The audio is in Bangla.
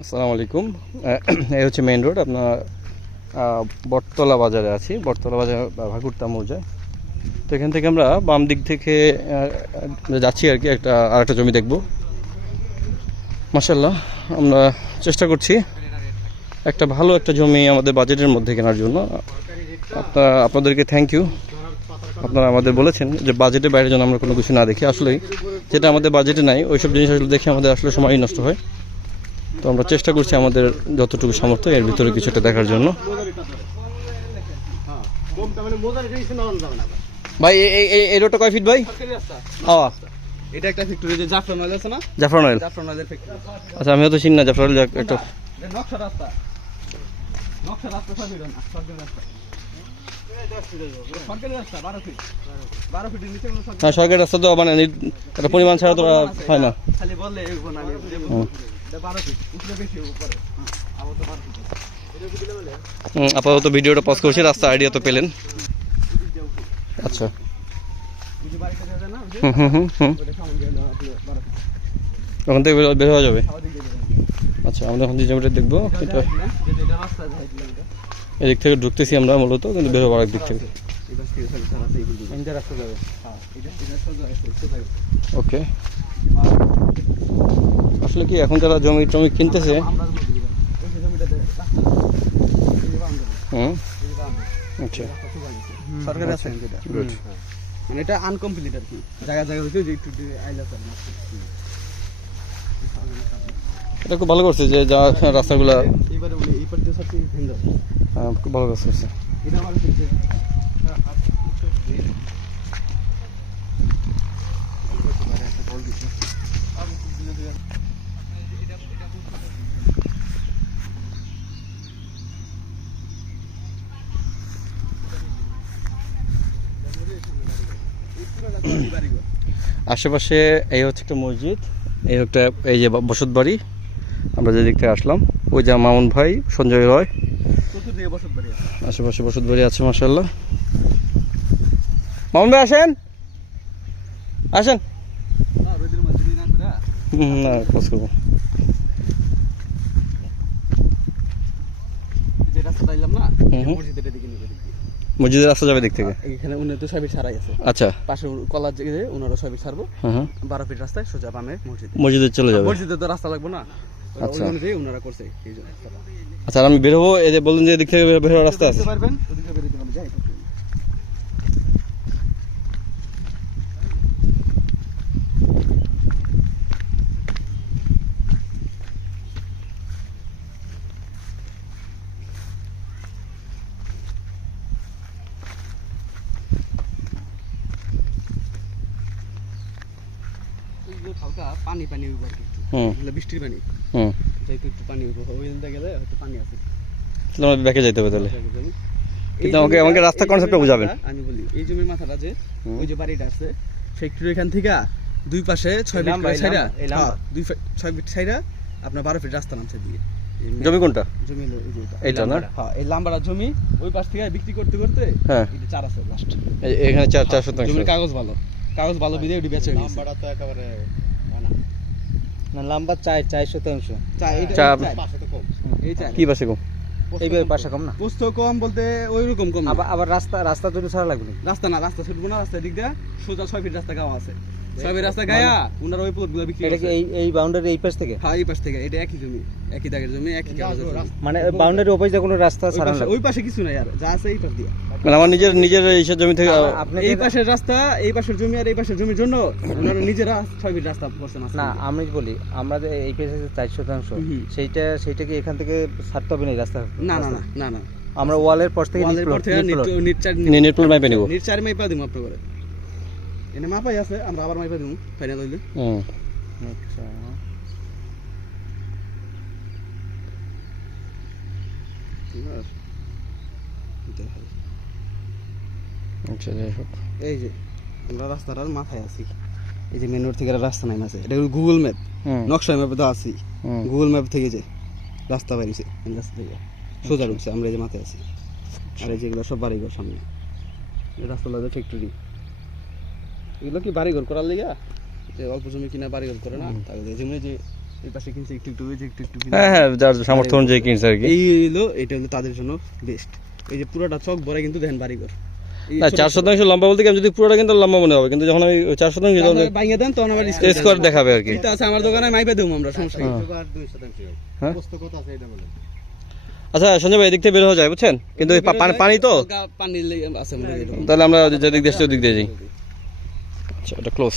আসসালামু আলাইকুম। এই হচ্ছে মেইন রোড। আপনার বটতলা বাজারে আছি, বটতলা বাজার ভাকুরতা মৌজায়। তো এখান থেকে আমরা বাম দিক থেকে যাচ্ছি আর কি, আরেকটা জমি দেখব। মাশাআল্লাহ, আমরা চেষ্টা করছি একটা ভালো একটা জমি আমাদের বাজেটের মধ্যে কেনার জন্য। আপনাদেরকে থ্যাংক ইউ। আপনারা আমাদের বলেছেন যে বাজেটের বাইরে যেন আমরা কোনো কিছু না দেখি। আসলেই যেটা আমাদের বাজেটে নাই ওইসব জিনিস আসলে দেখে আমাদের আসলে সময়ই নষ্ট হয়। তো আমরা চেষ্টা করছি আমাদের যতটুকু সামর্থ্য এর ভিতরে কিছুটা দেখার জন্য। ভাই এই রোডটা কয় ফিট ভাই? এটা একটা ফ্যাক্টরি, যে জাফরান অয়েল আছে না, জাফরান অয়েল। জাফরান অয়েলের ফ্যাক্টরি। আচ্ছা, আমিও তো চিনি না জাফরান অয়েল। একটা নকশা রাস্তা, নকশা রাস্তা সরকারি রাস্তা, সরকারি রাস্তা 12 ফিট, 12 ফিটের নিচে কোনো সরকারি। হ্যাঁ, সরকারি রাস্তা তো মানে একটা পরিমাণ ছাড়া তো হয় না। খালি বললে এগো না, এটা 12 ফিট উপরে, বেশি উপরে। আবার তো 12 ফিট। আপাতত ভিডিওটা পজ করছি, রাস্তা আইডিয়া তো পেলেন। আচ্ছা, ওই যে বাড়িটা দেখা যায় না, ওই যে ওটা সামনে গেল আপনি 12 ফিট। ওখান থেকে বের হওয়া যাবে। খাওয়া দিকে যাবেন। আচ্ছা, আমরা এখন যে জমিটা দেখবো এটা এটা রাস্তা যায় কিলোমিটার। এদিক থেকে ঢুকতেছি আমরা মূলত, কিন্তু বের হবো আরেক দিক থেকে। এই পাশ থেকে সারা রাস্তা এইগুলো ইন্টার রাস্তা যাবে। হ্যাঁ, এটা সোজা যাবে। ওকে, আসলে কি এখন যারা জমি টমি কিনতেছে, আমরা ওই যে জমিটাতে রাস্তা এই যে বাউন্ডারি, হুম, এই যে বাউন্ডারি। আচ্ছা, সরকারি রাস্তা যেটা, গুড। মানে এটা আনকমপ্লিট আর কি, জায়গা জায়গা হইছে যে একটু আইলা করে না। এটা খুব ভালো করছে যে যা রাস্তাগুলা, এইবারে উনি এই পার দিয়ে সবচেয়ে ভিন্ড খুব ভালো কাজ করছে। এটা আমার হচ্ছে আশেপাশে এই হচ্ছে একটা মসজিদ, এই একটা এই যে বসত বাড়ি। আমরা যে দিক থেকে আসলাম, ওই যে মামুন ভাই, সঞ্জয় রয়, চতুর্দিকে বসত বাড়ি আছে। আশেপাশে বসত বাড়ি আছে। মাশাআল্লাহ, মামুন ভাই আসেন আসেন। না রোদের মধ্যে না করে না, খোঁজ করবো। যে রাস্তা দিলাম না, হুম। মসজিদের দিকে নিয়ে দিকে। মসজিদের রাস্তা যাবে দিক থেকে। এখানে উনি তো সবই ছাড়াই আছে। আচ্ছা, পাশে কলার দিকে ওনারা সবই ছাড়বো। হ্যাঁ, 12 ফিট রাস্তায় সোজা বামে মসজিদ। মসজিদে চলে যাবে। মসজিদে তো রাস্তা লাগবে না, আচ্ছা। ওই অনুযায়ী ওনারা করছে এই জন্য। আচ্ছা, আর আমি বের হবো, এই যে বললেন যে এদিক থেকে বের হওয়ার রাস্তা আছে। পারবেন ওদিকে বেরিয়ে যাবেন, যাই হালকা পানি পানি হইব আর কি একটু। হুম এগুলো বৃষ্টির পানি, হুম, যেহেতু একটু পানি হইব, ওই দিকে গেলে হয়তো পানি আছে। তাহলে আমাদের ব্যাকে যেতে হবে তাহলে। এই কিন্তু জমিটা- আমাকে রাস্তা এই কনসেপ্টটা জমির বুঝাবেন। মাথাটা আমি বলি, এই জমির মাথাটা যে হুম। ওই যে বাড়িটা আছে, ফ্যাক্টরি এখান থেকে দুই পাশে 6 ফিট করে ছাইরা, হ্যাঁ 6 ফিট ছাইরা আপনার 12 ফিট রাস্তা নামছে দিয়ে। জমি কোনটা? জমি হলো এই যে এইটা না? হ্যাঁ, এই লাম্বাড়া জমি ওই পাশ থেকে বিক্রি করতে করতে হ্যাঁ, এটা 4 আছে লাস্ট। এখানে 4 শতাংশ। জমির কাগজ ভালো, কাগজ ভালো বিদে ওটি বেচে গেছে। লাম্বাটা তো একেবারে না লম্বা 4 শতাংশ। চার। পাশে তো কম। এই চার। কি পাশে কম? এইভাবে পাশা কম না, পোস্ত কম বলতে ওই রকম কম না। আবার রাস্তা তৈরি ছাড়া লাগবে। রাস্তা না, রাস্তা ছুটবো না, রাস্তার দিক দিয়ে সোজা 6 ফিট রাস্তা গাওয়া আছে। 6 ফিট রাস্তা গায়া উনার ওই প্লটগুলো বিক্রি এটা কি করে। এই বাউন্ডারি এই পাশ থেকে? হ্যাঁ, এই পাশ থেকে। এটা একই জমি, একই দাগের জমি, একই কাগজের জমি। মানে বাউন্ডারি ওপাশ দিয়ে কোনো রাস্তা ওই ছাড়া পাশে- লাগবে? ওই পাশে কিছু নাই আর, যা আছে এই পাশ দিয়ে। মানে আমার নিজের এইসব জমি থেকে এই পাশের রাস্তা, এই পাশের জমি আর এই পাশের জমির জন্য ওনারা নিজেরা 6 ফিট রাস্তা করছেন। না, আমি বলি আমরা যে এই পাশে যে 4 শতাংশ, হুম। সেইটা কি এখান থেকে ছাড়তে হবে না এই রাস্তা? না না না না না, আমরা ওয়ালের পর থেকে ওয়ালের পর থেকে নেট প্লট মাইপে নিব। নিট 4 মাইপা দিমু আপনার করে। এনে মাপাই আছে, আমরা আবার মাইপা দিমু ফাইনাল হইলে। হুম, আচ্ছা, আচ্ছা, যাই হোক। এই যে আমরা রাস্তাটার মাথায় আছি, এই যে মেন রোড থেকে রাস্তা নাই আছে, এটা গুগল ম্যাপ, হুম, নকশা ম্যাপে তো আছি। হুম, গুগল ম্যাপ থেকে যে রাস্তা বাড়িছে, এই রাস্তা থেকে সোজা ঢুকছে, আমরা এই যে মাথায় আছি। আর এই যেগুলো সব বাড়িঘর সামনে, এই রাস্তা লাগে ফ্যাক্টরি। এগুলো কি বাড়িঘর করার লিগা, যে অল্প জমি কিনা বাড়িঘর করে না, তাহলে যেমনি যে এই পাশে কিনছে একটু একটু, ওই যে একটু একটু কিনে। হ্যাঁ হ্যাঁ, যার সামর্থ্য অনুযায়ী কিনছে আর কি। এটা হলো তাদের জন্য বেস্ট। এই যে পুরোটা চক ভরা কিন্তু দেখেন বাড়িঘর। না 4 শতাংশ লম্বা বলতে কি আমি যদি পুরোটা কিন্তু লম্বা মনে হবে, কিন্তু যখন আমি 4 শতাংশ ভাঙিয়ে দেন তখন আবার স্কোয়ার দেখাবে আর কি। এটা আছে আমার দোকানে, মাইপে দেবো আমরা, সমস্যা নেই। হ্যাঁ আচ্ছা সঞ্জয় ভাই, এদিক থেকে বের হওয়া যায় বুঝছেন, কিন্তু এই পানি তো, পানি আছে আমাদের। তাহলে আমরা যেদিক দিয়ে আসছি ওদিক দিয়ে যাই। আচ্ছা, এটা ক্লোজ।